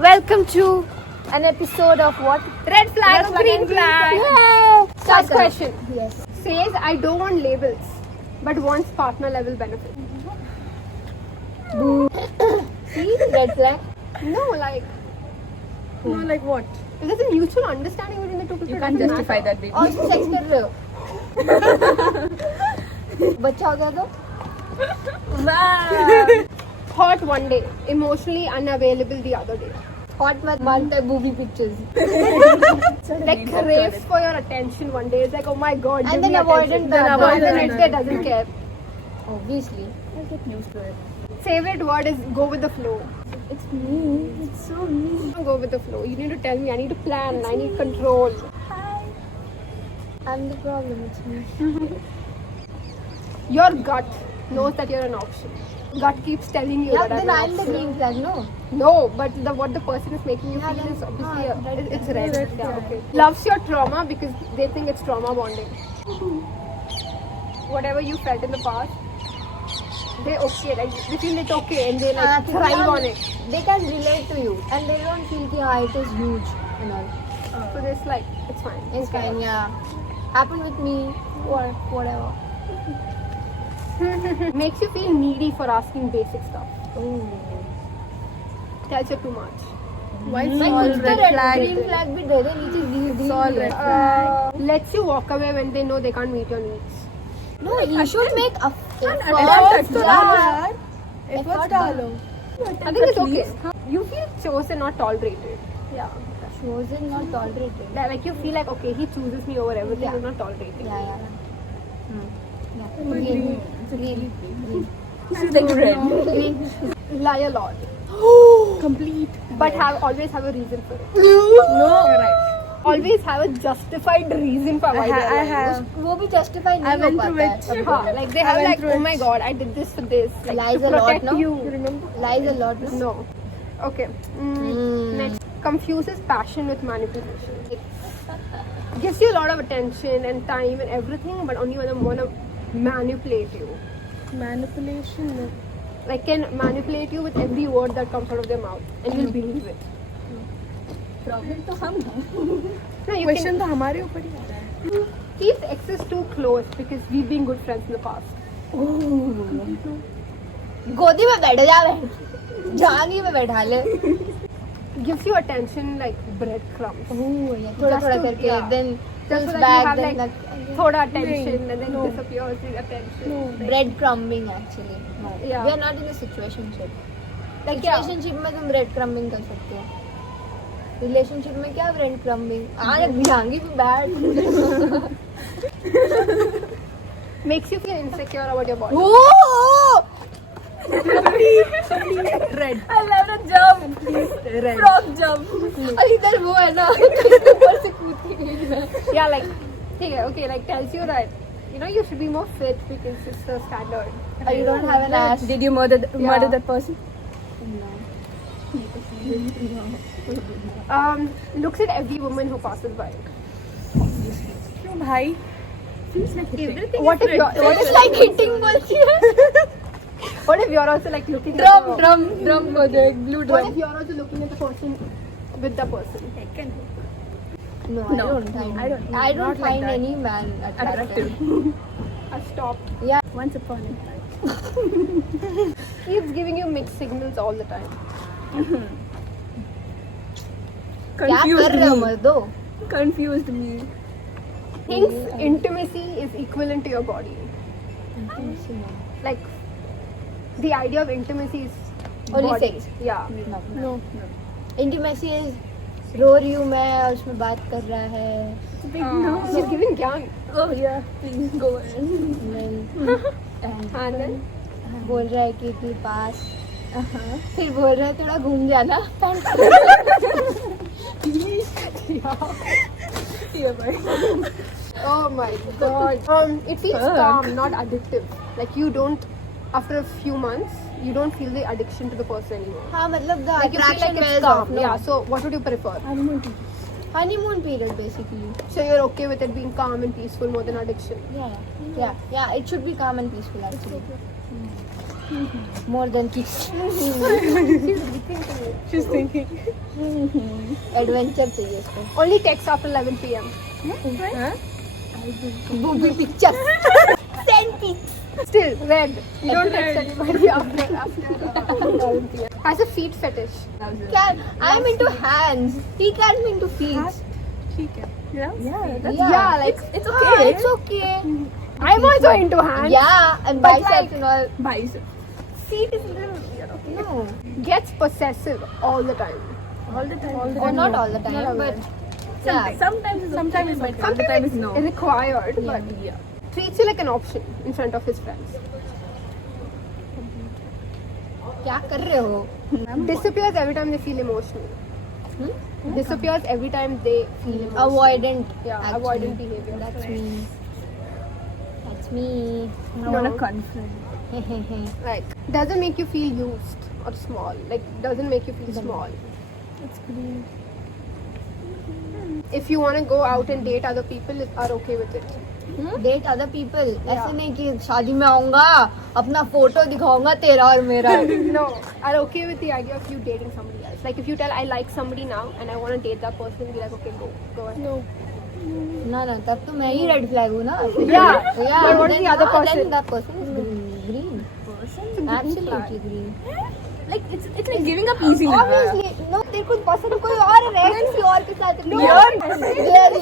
Welcome to an episode of what? Red flag or green flag? Yay! First question. Yes. Says I don't want labels, but wants partner level benefit. See? Red flag. No, like what? There's a mutual understanding between the two people. You can't Doesn't justify matter. that, baby. और sex कर रहे हो? बच्चा हो गया तो? Hot one day, emotionally unavailable the other day. Hot मत मानता है movie pictures. Like craves for your attention one day. It's like, oh my god, And give then me avoidant attention. the other. And the next day doesn't care. Obviously. I'll get used to it. Favorite word is go with the flow. It's me. It's so me. Don't go with the flow. You need to tell me. I need to plan. I need control. I'm the problem. It's me. Your gut knows that you're an option. Gut keeps telling you Yeah, that then I'm I'm an the option. green flag, no? No, but what the person is making you Yeah, feel then- is obviously red it's flag. red. Red Yeah, flag. okay. Loves your trauma because they think it's trauma bonding. Whatever you felt in the past, they okay, like they feel it's okay and they like thrive on it. They can relate to you and they don't feel कि हाँ it is huge and all. So it's like it's fine. It's fine, yeah. Happened with me or whatever. Makes you feel needy for asking basic stuff. Oh. Tells you too much. Why it's Like all कुछ तो red flag? green flag भी दे दे नीचे green all red flag. Lets you walk away when they know they can't meet your needs. No, you should make a effort. effort to Yeah. Efforts डालो. I think it's okay. You feel chosen, not tolerated. Yeah. Chosen, not tolerated. Like you feel like okay, he chooses me over everything. Yeah. He's not tolerating. Yeah, yeah. Green. Green. She's like red. Lie a lot, Complete. but always have a reason for it. No. Right. Always have a justified reason for why I they're lying. have. वो भी justify I नहीं हो went पाता through है. it. Huh, like they I have went like, through oh it. my god, I did this for this, like Lies to a lot, protect no? you. Remember? Lies a lot. No? No. Okay. Next, confuses passion with manipulation. It gives you a lot of attention and time and everything, but only when they want to manipulate you. Manipulation. No. Like can manipulate you with every word that comes out of their mouth, and you'll believe it. Problem तो हम हैं. No, you Question can तो हमारे ऊपर ही आ रहा है. keep exes too close because we've been good friends in the past. गोदी में बैठ जा जांगी में बैठा ले. Gives you attention like breadcrumbs. थोड़ा Just थोड़ा to- करके yeah. then Just comes so that back you have then like thoda attention and then disappears the attention. bread crumbing actually. No. Yeah. We are not in a situationship. Like yeah. Situationship में तुम bread crumbing कर सकते हो. Relationship में क्या bread crumbing? आज जांगी पे बैठ. Makes you feel insecure about your body. Oh! Red. I love the jump. Red. Frog jump. और इधर वो है ना ऊपर से कूदती गई मैं. Yeah, like okay, like tells you that you should be more fit because it's the standard. Or you don't have an ass. Did you murder that person? Looks at every woman who passes by. क्यों भाई? Feels like everything. What if you're It's like hitting बोलती है. what if you're also like looking at Drum the, को जो एक blue what drum. if you're also looking at the person with the person? No, No, I don't not like find that. any man attractive. Stop. Yeah. Once upon a time. Keeps giving you mixed signals all the time. क्या कर रहे हो मर्दो? Confused me. Thinks intimacy is equivalent to your body. Like the idea of intimacy is Only body. sex. Yeah. No. Intimacy is रो रही हूँ मैं और उसमें बात कर रहा है. She's giving gyan. Oh yeah. Please go ahead. And then बोल रहा है कि इतनी पास. फिर बोल रहा है थोड़ा घूम जाना. Yeah, bye. oh my god. It feels Fuck. calm, not addictive. Like you don't, after a few months, you don't feel the addiction to the person anymore. हाँ मतलब the Like you feel attraction like it's wears calm. off. No? Yeah. So what would you prefer? Honeymoon period basically. So you're okay with it being calm and peaceful more than addiction? Yeah. It should be calm and peaceful actually. More than kiss. She's thinking. Adventure चाहिए इसको. Only text after 11 p.m. Huh? Booby pictures. Send pics. Still, red. You don't Red. text anybody after 11 p.m. Has a feet fetish. Can I'm into hands. He can be into feet. ठीक है. Yeah, that's Yeah, like it's okay. It's okay. I'm also into hands. Yeah, and But biceps like- and all. Bicep. Feet is a little weird. Okay. No, Gets possessive all the time. All the time. or not all the time, Not all the but time. yeah. Sometimes it's sometimes it's better. Sometimes it's no. Required, but Yeah. treats you like an option in front of his friends. क्या कर रहे हो? Disappears every time they feel emotional. Disappears every time they feel emotional. Avoidant. Yeah, actually. avoidant behavior. That's me. That's me. I want No. to confront. Like, doesn't make you feel used or small. Like, doesn't make you feel small. It's green. If you want to go out and date other people, are okay with it. Date other people. Yeah. ऐसे नहीं कि शादी में आऊंगा अपना photo दिखाऊंगा तेरा और मेरा. No, are okay with the idea of you dating somebody else. Like, if you tell I like somebody now and I want to date that person, be like, okay, go ahead. No. ना ना तब तो मैं ही red flag हूँ ना. Yeah, but what is then- the other then person? that person is green. Person? Absolutely green. Like it's like giving up easily. Obviously, no तेरे को पसंद कोई और है किसी और के साथ.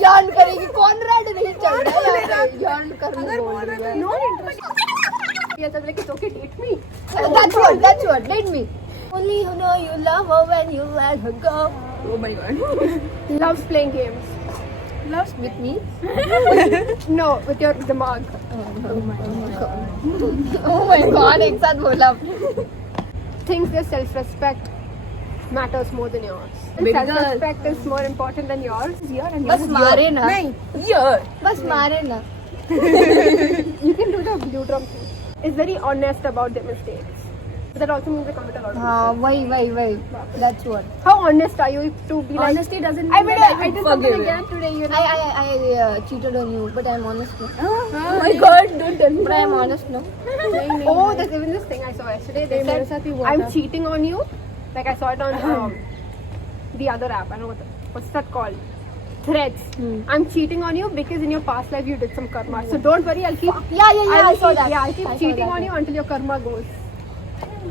यार करेगी कौन रेड नहीं चल रहा है. यान करने बोल रही है. No interest. Yes, I'm like, it's okay, date me. That's what. Let me. Only you know you love her when you let her go. Oh my god. Loves playing games. Loves With me? No, with your damag. Oh my god, एक साथ बोला. Thinks their self-respect matters more than yours. Very good. Self-respect is more important than yours. Here and बस मारे ना. नहीं. Here. बस मारे ना. You can do the blue drum thing. Is very honest about their mistakes. But that also means they commit a lot of हाँ वही. That's what. mistakes. How honest are you to be like, Honesty doesn't I mean made that I I did can something forgive again it. today, you know? I cheated on you, but I'm honest now. Oh my god, don't tell me. But I'm honest now. Oh, there's even this thing I saw yesterday. They मेरे साथ ही said, हुआ I'm था. cheating on you. Like I saw it on the other app. I don't know what's that called? Threads. I'm cheating on you because in your past life you did some karma. So don't worry, I'll keep. Yeah. I saw that. Yeah, I'll keep I saw cheating that. on you until your karma goes.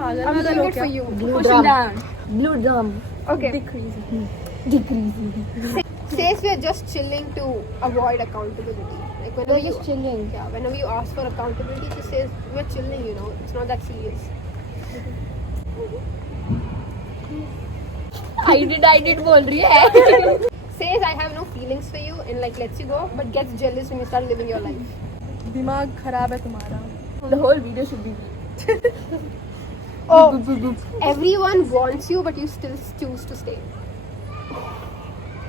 I'm I'm doing it for you. Blue Push it drum. down. Blue drum. Okay. Decreasing. Decreasing. Says we're just chilling to avoid accountability. Like whenever We're you just chilling. yeah, whenever you ask for accountability, just says we're chilling. You know, it's not that serious. I did बोल रही है. Says I have no feelings for you and like lets you go, but gets jealous when you start living your life. दिमाग खराब है तुम्हारा. The whole video should be. Oh, everyone wants you, but you still choose to stay.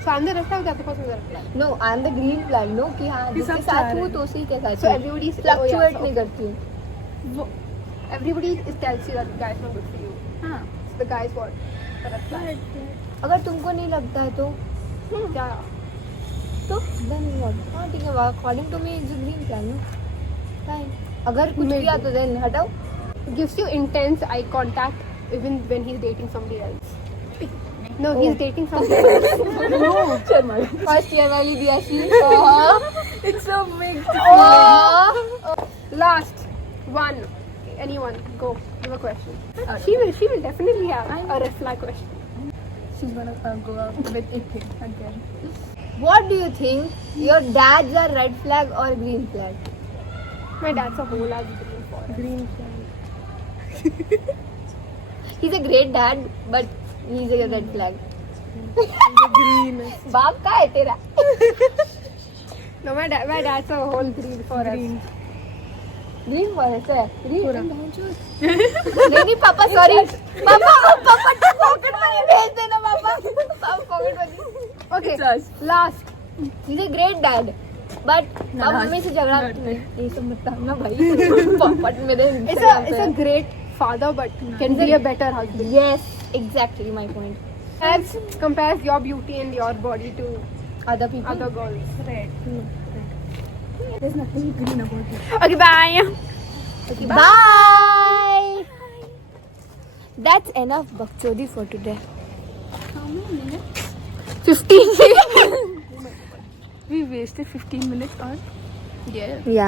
So I'm the red flag, the other person is the red flag. No, I'm the green flag. No कि हाँ कि जिसके सब साथ चाह हूँ रहे तो उसी के साथ So हूँ. everybody Fluctuate नहीं करती हूँ. Everybody tells you that the guy is not good for you. हाँ. So the guy is what? The red flag. अगर तुमको नहीं लगता है तो Yeah. तो then what? हाँ ठीक है. According to me, it's a green flag. No, fine. अगर कुछ Maybe. किया तो then हटाओ. Gives you intense eye contact even when he's dating somebody else. No, he's dating somebody else. First year वाली दिया सी. It's so big. Last one. Anyone, go. Give a question. She will definitely have a red flag question. She's gonna go out with Ithi again. What do you think? Your dads are red flag or green flag? My dad's a whole ass green for it. Green flag. He's a great dad, but he's a red flag. Green. बाप का है तेरा? No, my dad's a whole green for Green. Green forest है. Green. पूरा. नहीं पापा sorry. पापा pocket money भेज देना पापा. पापा pocket money. Okay, It's us. last. He's a great dad. But ना, अब मम्मी से झगड़ा not नहीं. ये सब मत करना भाई. पॉकेट मेरे. It's a great father, but can be a better husband. Yes, exactly my point. Compares your beauty and your body to Other people. other girls. Red. There's nothing green about it. Okay, bye. Bye. That's enough bakchodi for today. How many minutes? 15. We wasted 15 minutes on. Yeah. Yeah.